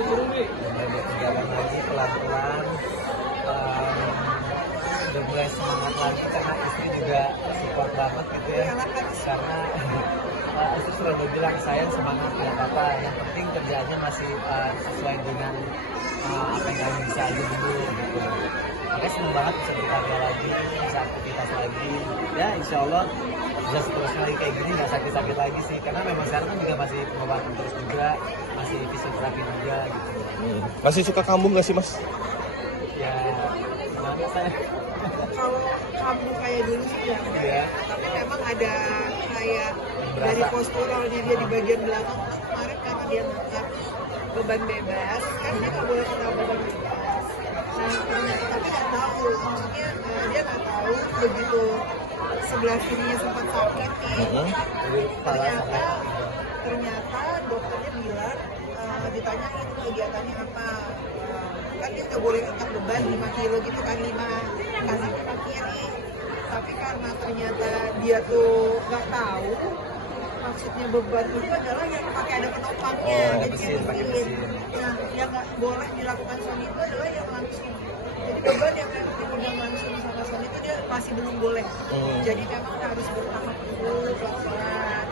mulai berjalan lagi pelan-pelan. Udah mulai semangat lagi karena istri juga support banget gitu ya, karena istri selalu bilang sayang semangat ya apa, yang penting kerjaannya masih sesuai dengan apa yang kamu bisa aja dulu gitu. Makanya seneng banget bisa berkarya lagi, bisa aktivitas lagi ya, insya Allah bisa seterusnya lagi kayak gini, nggak sakit-sakit lagi sih, karena memang sekarang kan juga masih pengobatan terus juga, masih fisioterapi juga gitu. Masih suka kambuh nggak sih Mas? Ya semangat saya. Kalau kamu kayak dulu sih ya, tapi memang ada kayak dari posturalnya dia di bagian belakang. Kemarin karena dia ngangkat beban bebas, kan dia nggak boleh kena beban bebas. Nah ternyata tapi nggak tahu, maksudnya dia nggak tahu begitu sebelah kirinya sempat sakit nih. Ternyata dokternya bilang ditanya itu kegiatannya apa, kan dia nggak boleh angkat beban 5 kilo gitu kan, 5 kasih ke kiri, tapi karena ternyata dia tuh nggak tahu maksudnya beban itu adalah yang pakai ada penopangnya, jadi yang yang nggak boleh dilakukan Sony itu adalah yang langsung, jadi beban yang dipegang langsung sama Sony itu dia masih belum boleh, jadi memang harus bertahap dulu pelan-pelan.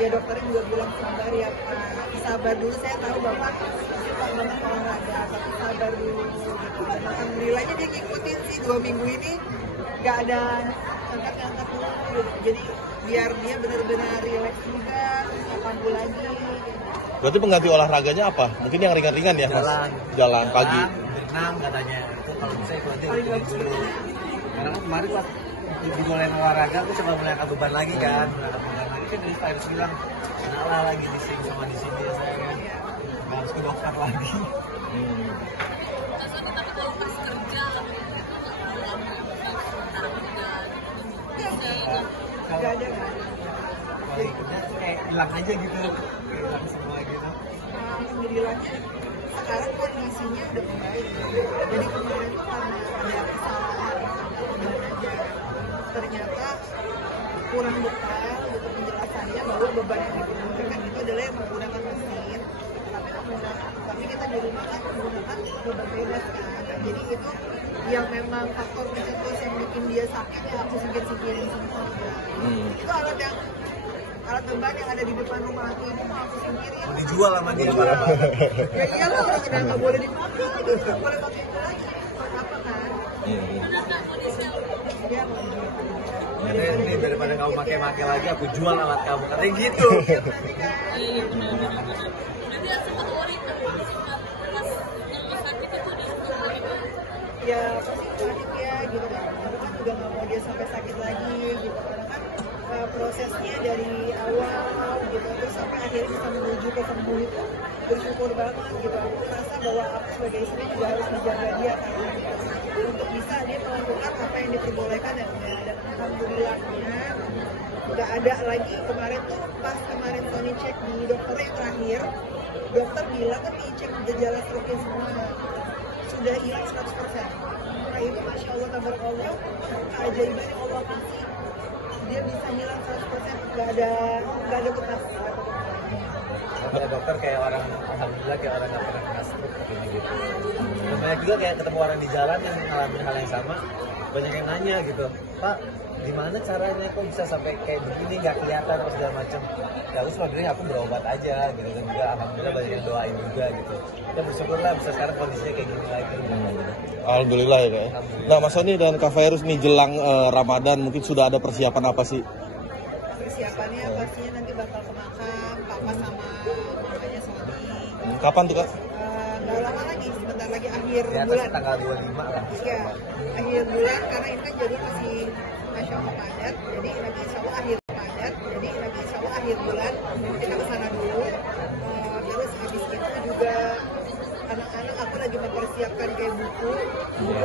Ya dokternya juga bilang sabar ya Pak, sabar dulu, saya tahu Bapak suka banget olahraga, tapi sabar dulu gitu. Dan alhamdulillahnya dia ngikutin sih 2 minggu ini nggak ada angkat-angkat dulu gitu. Jadi biar dia benar-benar rileks juga, kambuh lagi gitu. Berarti pengganti olahraganya apa? Mungkin yang ringan-ringan ya Mas? Jalan pagi. Berenang katanya, itu kalau bisa itu aja dulu. Karena kemarin pas dibolehin olahraga, aku coba mulai angkat beban lagi kan, kan dari virus bilang kenapa lagi di sini sama di sini ya saya kan, nggak harus ke dokter lagi. Nggak ada kan? Kalau kerja kayak hilang aja gitu, hilang semua gitu. Alhamdulillahnya sekarang kondisinya udah membaik. Jadi kemarin tuh karena ada kesalahan aja, ternyata kurang detail gitu penjelasannya bahwa beban yang diperlukan itu adalah yang menggunakan mesin, tapi kita di rumah kan menggunakan beban bebas kan. Jadi itu yang memang faktor pencetus yang bikin dia sakit ya aku singkirin semua. Itu alat beban yang ada di depan rumah aku itu mau aku singkirin. Dijual sama dia. Ya iyalah, udah nggak boleh dipakai, gitu nggak boleh pakai itu lagi. Apa kan? Dia mau ini daripada kamu pakai lagi, aku jual alat kamu, katanya gitu. Ya pasti sakit ya gitu kan, aku kan juga nggak mau dia sampai sakit lagi gitu, karena kan prosesnya dari awal gitu terus sampai akhirnya bisa menuju ke sembuh itu bersyukur banget gitu. Aku merasa bahwa aku sebagai istri juga harus menjaga dia kan, untuk bisa dia melakukan apa yang diperbolehkan dan alhamdulillahnya nggak ada lagi. Kemarin tuh pas kemarin Tony cek di dokternya yang terakhir, dokter bilang kan dicek gejala struknya semua sudah hilang 100%. Nah itu Masya Allah, tabarakallah, keajaiban yang Allah kasih, dia bisa hilang 100%, nggak ada bekas. Kata dokter kayak orang, alhamdulillah kayak orang nggak pernah kena stroke katanya gitu. Dan banyak juga kayak ketemu orang di jalan yang ngalamin hal yang sama, banyak yang nanya gitu, Pak gimana caranya kok bisa sampai kayak begini, nggak kelihatan atau segala macam. Ya aku cuma bilang aku berobat aja gitu, dan juga alhamdulillah banyak yang doain juga gitu. Kita bersyukurlah bisa sekarang kondisinya kayak gini lagi. Alhamdulillah ya Kak. Nah Mas Sony dan Kak Virus nih jelang Ramadan mungkin sudah ada persiapan apa sih? Persiapannya pastinya nanti bakal ke makam papa sama mamanya Sony. Kapan tuh Kak? Nggak lama lagi, sebentar lagi akhir Ya, bulan. tanggal 25 lah. Iya, akhir bulan karena ini kan jadi masih Masya Allah padat, jadi nanti insya Allah akhir bulan kita kesana dulu. Terus habis itu juga anak-anak aku lagi mempersiapkan kayak buku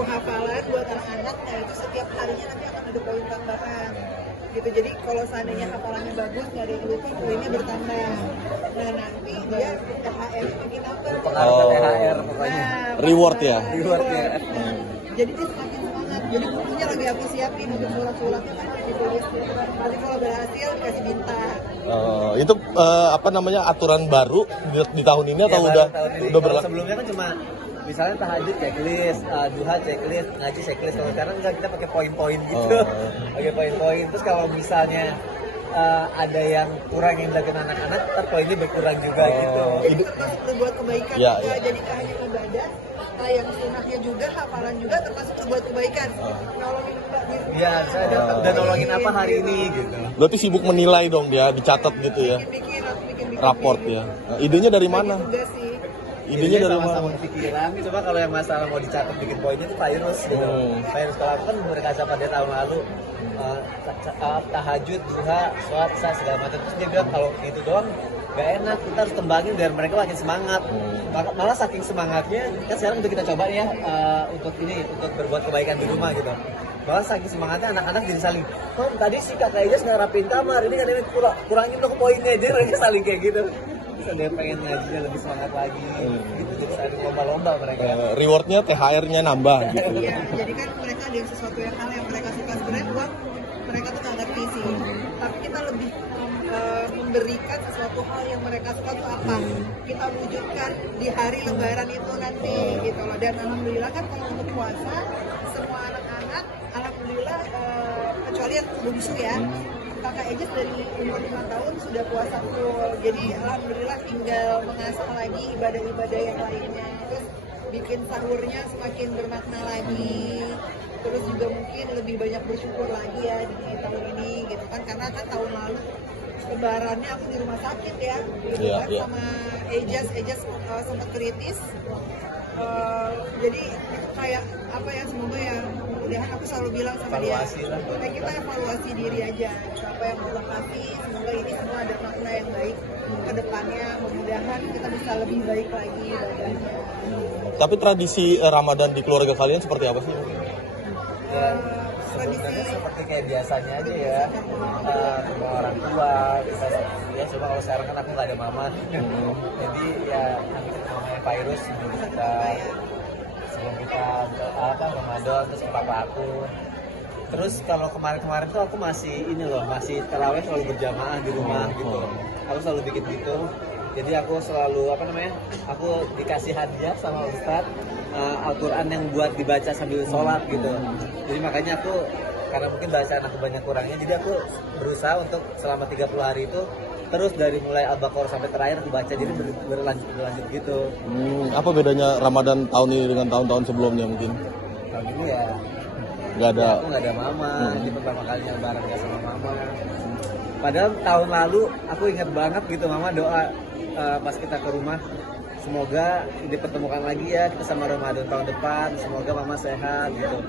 hafalan buat anak-anak. Nah itu setiap harinya nanti akan ada poin tambahan gitu. Jadi kalau seandainya hafalannya bagus, nggak ada yang lupa, poinnya bertambah. Nah nanti dia THR makin apa? Pengaruh ke THR pokoknya. Nah, Reward ya? Reward ya. Jadi dia semakin semangat. Jadi bukunya lagi lagi aku siapin untuk surat-suratnya kan harus ditulis. Nanti kalau berhasil dikasih bintang. Itu apa namanya aturan baru di tahun ini atau Ya, udah tahun ini. udah Kalau berlaku? sebelumnya kan cuma misalnya tahajud checklist, duha checklist, ngaji checklist. Kalau sekarang enggak, kita pakai poin-poin gitu. Pakai poin-poin. Terus kalau misalnya ada yang kurang yang dilakukan anak-anak, ntar poinnya berkurang juga gitu. Jadi termasuk berbuat kebaikan Ya, juga, ya. jadi tak hanya ibadah, yang sunahnya juga, hafalan juga termasuk berbuat kebaikan. Nolongin mbak di rumah. Ya, saya udah nolongin apa hari ini gitu. Berarti sibuk menilai dong dia, dicatat gitu ya, Bikin raport ya. Nah, idenya dari mana? Juga sih. Idenya dari sama-sama mana? pikiran. Coba kalau yang masalah mau dicatat bikin poinnya itu Virus gitu. Virus kalau aku kan berkaca pada tahun lalu tahajud, duha, sholat, isya segala macam. Terus dia bilang kalau itu doang gak enak, kita harus kembangin biar mereka makin semangat. Malah saking semangatnya, kan sekarang udah kita coba ya untuk berbuat kebaikan di rumah gitu. Malah saking semangatnya anak-anak jadi saling, oh tadi si kakak aja nggak rapiin kamar, ini kan ini kurangin dong poinnya, jadi mereka saling kayak gitu. Terus ada yang pengen ngajinya lebih semangat lagi, gitu. Jadi ada lomba-lomba mereka. Rewardnya THR-nya nambah gitu. Iya, jadi kan mereka ada sesuatu hal yang mereka suka, sebenarnya uang mereka tuh nggak ngerti sih, tapi kita lebih memberikan sesuatu hal yang mereka suka tuh apa, kita wujudkan di hari Lebaran itu nanti gitu loh. Dan alhamdulillah kan kalau untuk puasa semua anak-anak alhamdulillah kecuali yang bungsu ya, kakak Ejes dari umur 5 tahun sudah puasa full, jadi alhamdulillah tinggal mengasah lagi ibadah-ibadah yang lainnya, terus bikin sahurnya semakin bermakna lagi, terus juga mungkin lebih banyak bersyukur lagi ya di tahun ini gitu kan, karena kan tahun lalu lebarannya aku di rumah sakit ya gitu kan, sama Ejas sempat kritis. Jadi kayak apa ya, semoga ya mudah-mudahan, aku selalu bilang sama Evaluasi dia, lah. kita evaluasi diri aja gitu. Apa yang Allah kasih, semoga ini semua ada makna yang baik ke depannya, mudah-mudahan kita bisa lebih baik lagi ibadahnya. Tapi tradisi Ramadan di keluarga kalian seperti apa sih? Sebenarnya seperti kayak biasanya aja ya, sama orang tua kita ya. Coba kalau sekarang kan aku nggak ada mama, jadi ya nanti ketemu mamanya Virus sebelum kita Ramadan, terus ke papa aku. Terus kalau kemarin tuh aku masih masih taraweh selalu berjamaah di rumah gitu. Aku selalu bikin gitu. Jadi aku selalu aku dikasih hadiah sama Ustadz Al-Quran yang buat dibaca sambil sholat gitu. Jadi makanya aku, karena mungkin bacaan aku banyak kurangnya, jadi aku berusaha untuk selama 30 hari itu terus dari mulai Al-Baqarah sampai terakhir aku baca, jadi berlanjut gitu. Apa bedanya Ramadan tahun ini dengan tahun-tahun sebelumnya mungkin? Tahun ini ya Nggak ada. aku nggak ada mama, ini pertama kalinya lebaran nggak sama mama. Padahal tahun lalu aku ingat banget gitu, mama doa pas kita ke rumah, semoga dipertemukan lagi ya kita sama Ramadan tahun depan, semoga mama sehat gitu.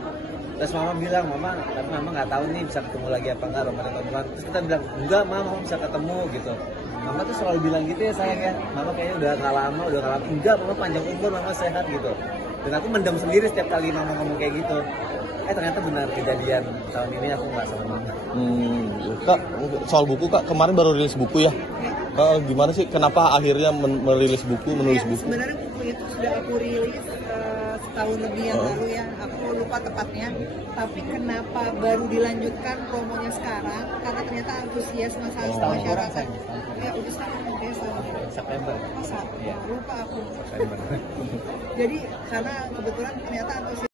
Terus mama bilang, tapi mama nggak tahu nih bisa ketemu lagi apa enggak Ramadan tahun depan. Terus kita bilang, enggak mama bisa ketemu gitu. Mama tuh selalu bilang gitu ya sayang ya, mama kayaknya udah nggak lama, enggak, mama panjang umur, mama sehat gitu. Dan aku mendem sendiri setiap kali mama ngomong kayak gitu. Ternyata benar kejadian tahun ini aku nggak sama mama. Kak, soal buku Kak, kemarin baru rilis buku ya? Gimana sih, kenapa akhirnya menulis buku? Sebenarnya buku itu sudah aku rilis setahun lebih yang lalu ya, aku lupa tepatnya. Tapi kenapa baru dilanjutkan promonya sekarang? Karena ternyata antusias masyarakat. Ya udah setahun ya, September. Lupa aku. Jadi karena kebetulan ternyata antusias